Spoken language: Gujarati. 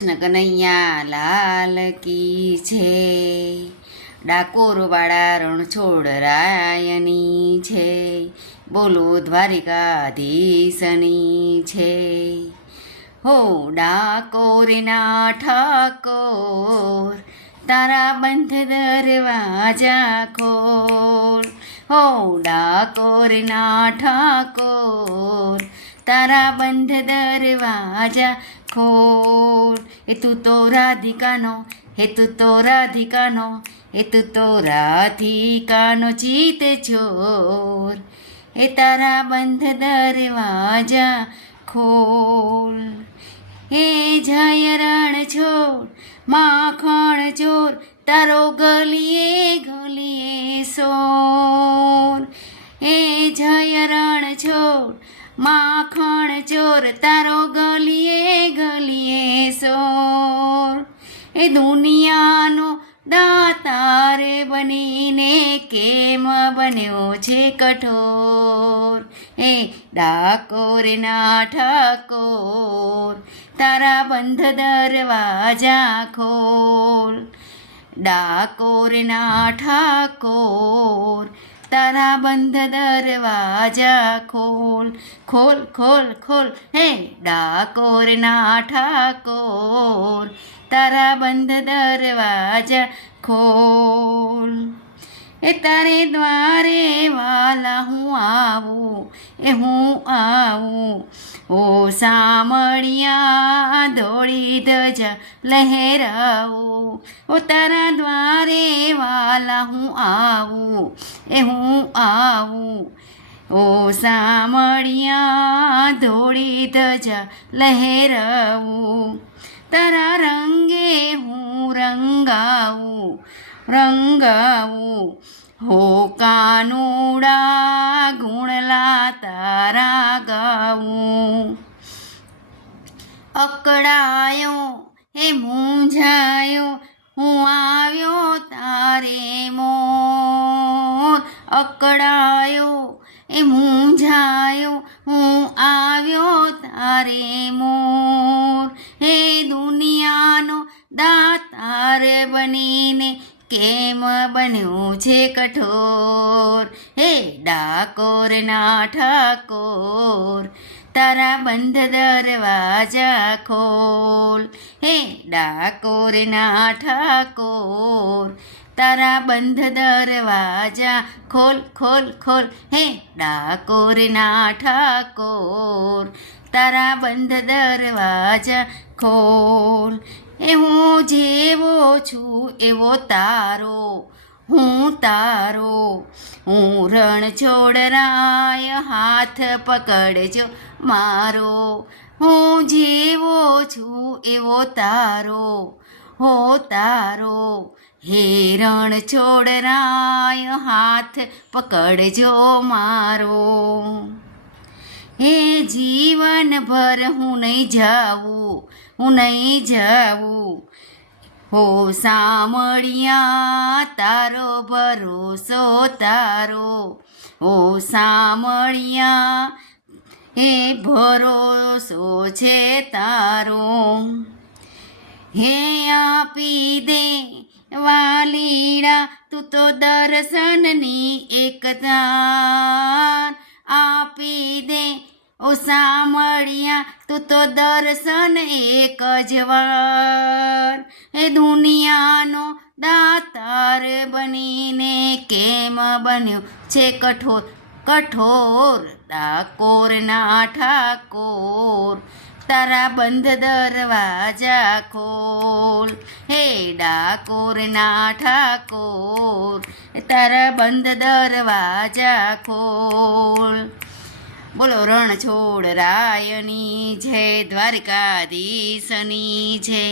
કૃષ્ણ કનૈયા લાલ કી છે, ડાકોર વાળા રણછોડરાયની છે, બોલો દ્વારિકાધીશની છે. હો ડાકોરના ઠાકોર, તારા બંધ દરવાજા ખોલ. હો ડાકોરના ઠાકોર, તારા બંધ દરવાજા ખોલ. એ તું તો રાધિકાનો, હે તું તો રાધિકાનો, હે તું તો રાધિકાનો ચિત ચોર. એ તારા બંધ દરવાજા ખોલ. હે જય રણ છોડ, માખણ ચોર, તારો ગલીએ ગલીએ સોર. હે જય રણ છોડ, માખણ ચોર, તારો ગલીએ ગલીએ સોર. એ દુનિયાનો દાતાર બનીને કેમ બન્યો છે કઠોર. એ ડાકોરના ઠાકોર, તારા બંધ દરવાજા ખોલ. ડાકોરના ઠાકોર, તારા બંધ દરવાજા ખોલ. ખોલ ખોલ ખોલ. હે ડાકોરના ઠાકોર, તારા બંધ દરવાજા ખોલ. એ તારે દ્વારે વાલા હું આવું, એ હું આવું. ઓ સામળિયા ધોળી ધજા લહેરાવું. ઓ તારા દ્વારે વાલા હું આવું, એ હું આવું. ઓ સામળિયા ધોળી ધજા લહેરાવું. તારા રંગે હું રંગાવું, રંગાવું. હો કાનુડા ગુણલા તારા ગાવું. અકળાયો હે મૂંઝાયો, હું આવ્યો તારે મોર. અકળાયો એ મૂંઝાયો, હું આવ્યો તારે મોર. હે દુનિયાનો દાતાર બનીને કેમ બન્યો છે કઠોર. હે ડાકોરના ઠાકોર, તારા બંધ દરવાજા ખોલ. હે ડાકોરના ઠાકોર, તારા બંધ દરવાજા ખોલ ખોલ ખોલ. હે ડાકોરના ઠાકોર, તારા બંધ દરવાજા ખોલ. એ હું જેવો છું એવો તારો, હું તારો. હું રણછોડરાય, હાથ પકડજો મારો. હું જેવો છું એવો તારો, હો તારો. હે રણછોડરાય, હાથ પકડજો મારો. હે જીવનભર હું નહીં જાઉં, હું નહીં જાઉં. હો સામળિયા તારો ભરોસો તારો. હો સામળિયા હે ભરોસો છે તારો. હે આપી દે વાલીડા, તું તો દર્શનની એક તાર. આપી દે ઓ સામળિયા, તું તો દર્શન એક જ વાર. એ દુનિયાનો દાતાર બનીને કેમ બન્યો છે કઠોર, કઠોર. ડાકોરના ઠાકોર, તારા બંધ દરવાજા ખોલ. હે ડાકોરના ઠાકોર, તારા બંધ દરવાજા ખોલ. બોલો રણછોડરાયની જય, દ્વારિકાધીશની જય.